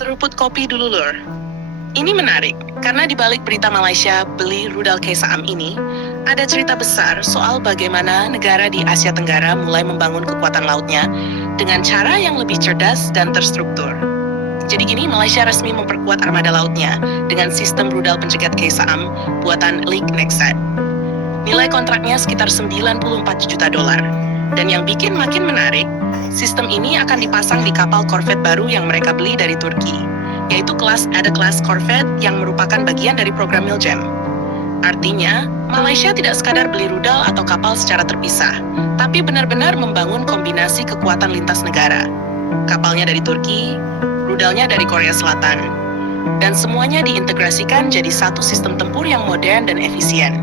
Seruput kopi dulu, Lur. Ini menarik, karena di balik berita Malaysia beli rudal Keisam ini, ada cerita besar soal bagaimana negara di Asia Tenggara mulai membangun kekuatan lautnya dengan cara yang lebih cerdas dan terstruktur. Jadi gini, Malaysia resmi memperkuat armada lautnya dengan sistem rudal pencegat Keisam buatan Lik Nexat. Nilai kontraknya sekitar 94 juta dolar. Dan yang bikin makin menarik, sistem ini akan dipasang di kapal korvet baru yang mereka beli dari Turki, yaitu kelas Ada-class korvet yang merupakan bagian dari program Miljam. Artinya, Malaysia tidak sekadar beli rudal atau kapal secara terpisah, tapi benar-benar membangun kombinasi kekuatan lintas negara. Kapalnya dari Turki, rudalnya dari Korea Selatan, dan semuanya diintegrasikan jadi satu sistem tempur yang modern dan efisien.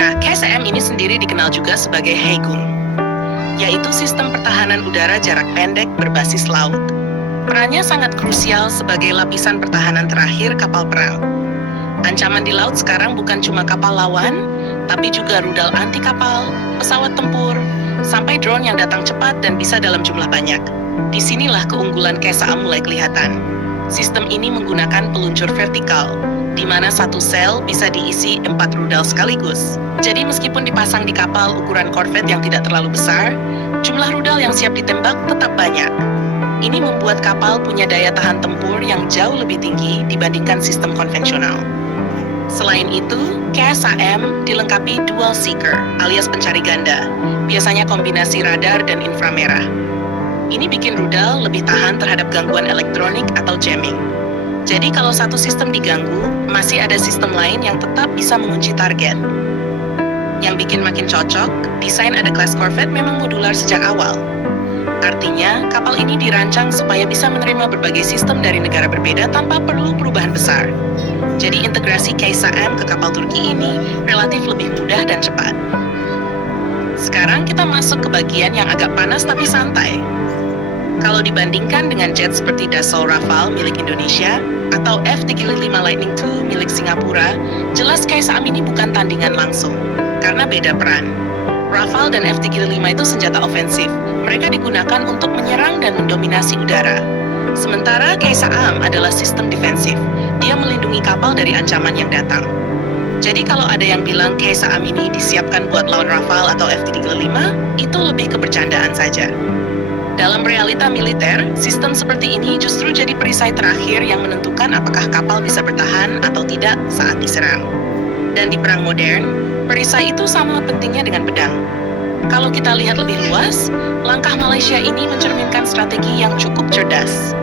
Nah, KSM ini sendiri dikenal juga sebagai Haegung, yaitu sistem pertahanan udara jarak pendek berbasis laut. Perannya sangat krusial sebagai lapisan pertahanan terakhir kapal perang. Ancaman di laut sekarang bukan cuma kapal lawan, tapi juga rudal anti kapal, pesawat tempur, sampai drone yang datang cepat dan bisa dalam jumlah banyak. Disinilah keunggulan KSAM mulai kelihatan. Sistem ini menggunakan peluncur vertikal, di mana satu sel bisa diisi 4 rudal sekaligus. Jadi meskipun dipasang di kapal ukuran korvet yang tidak terlalu besar, jumlah rudal yang siap ditembak tetap banyak. Ini membuat kapal punya daya tahan tempur yang jauh lebih tinggi dibandingkan sistem konvensional. Selain itu, KSAM dilengkapi dual seeker alias pencari ganda, biasanya kombinasi radar dan inframerah. Ini bikin rudal lebih tahan terhadap gangguan elektronik atau jamming. Jadi kalau satu sistem diganggu, masih ada sistem lain yang tetap bisa mengunci target. Yang bikin makin cocok, desain Ada-class korvet memang modular sejak awal. Artinya, kapal ini dirancang supaya bisa menerima berbagai sistem dari negara berbeda tanpa perlu perubahan besar. Jadi integrasi KSAM ke kapal Turki ini relatif lebih mudah dan cepat. Sekarang kita masuk ke bagian yang agak panas tapi santai. Kalau dibandingkan dengan jet seperti Dassault Rafale milik Indonesia atau F-35 Lightning II milik Singapura, jelas KSAM ini bukan tandingan langsung, karena beda peran. Rafale dan F-35 itu senjata ofensif. Mereka digunakan untuk menyerang dan mendominasi udara. Sementara KSAM adalah sistem defensif. Dia melindungi kapal dari ancaman yang datang. Jadi kalau ada yang bilang KSAM ini disiapkan buat lawan Rafale atau F-35, itu lebih ke bercandaan saja. Dalam realita militer, sistem seperti ini justru jadi perisai terakhir yang menentukan apakah kapal bisa bertahan atau tidak saat diserang. Dan di perang modern, perisai itu sama pentingnya dengan pedang. Kalau kita lihat lebih luas, langkah Malaysia ini mencerminkan strategi yang cukup cerdas.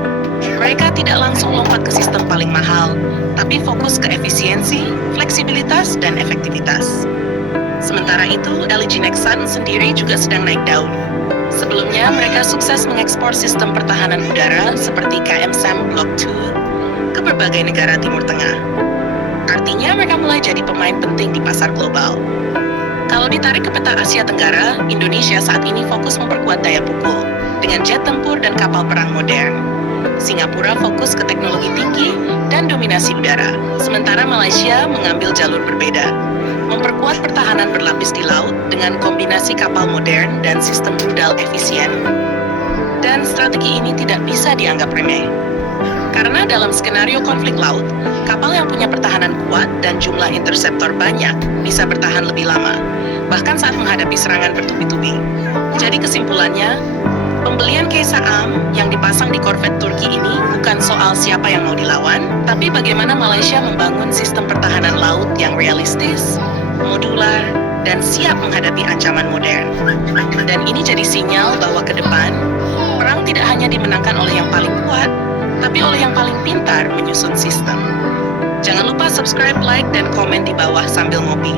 Mereka tidak langsung lompat ke sistem paling mahal, tapi fokus ke efisiensi, fleksibilitas, dan efektivitas. Sementara itu, LG Nexan sendiri juga sedang naik daun. Sebelumnya, mereka sukses mengekspor sistem pertahanan udara seperti KM-SAM Block 2 ke berbagai negara Timur Tengah. Artinya, mereka mulai jadi pemain penting di pasar global. Kalau ditarik ke peta Asia Tenggara, Indonesia saat ini fokus memperkuat daya pukul dengan jet tempur dan kapal perang modern. Singapura fokus ke teknologi tinggi dan dominasi udara, sementara Malaysia mengambil jalur berbeda, memperkuat pertahanan berlapis di laut dengan kombinasi kapal modern dan sistem rudal efisien. Dan strategi ini tidak bisa dianggap remeh. Karena dalam skenario konflik laut, kapal yang punya pertahanan kuat dan jumlah interseptor banyak bisa bertahan lebih lama, bahkan saat menghadapi serangan bertubi-tubi. Jadi kesimpulannya, pembelian KSAM yang dipasang di korvet Turki ini bukan soal siapa yang mau dilawan, tapi bagaimana Malaysia membangun sistem pertahanan laut yang realistis, modular, dan siap menghadapi ancaman modern. Dan ini jadi sinyal bahwa ke depan, perang tidak hanya dimenangkan oleh yang paling kuat, tapi oleh yang paling pintar menyusun sistem. Jangan lupa subscribe, like, dan komen di bawah sambil ngopi.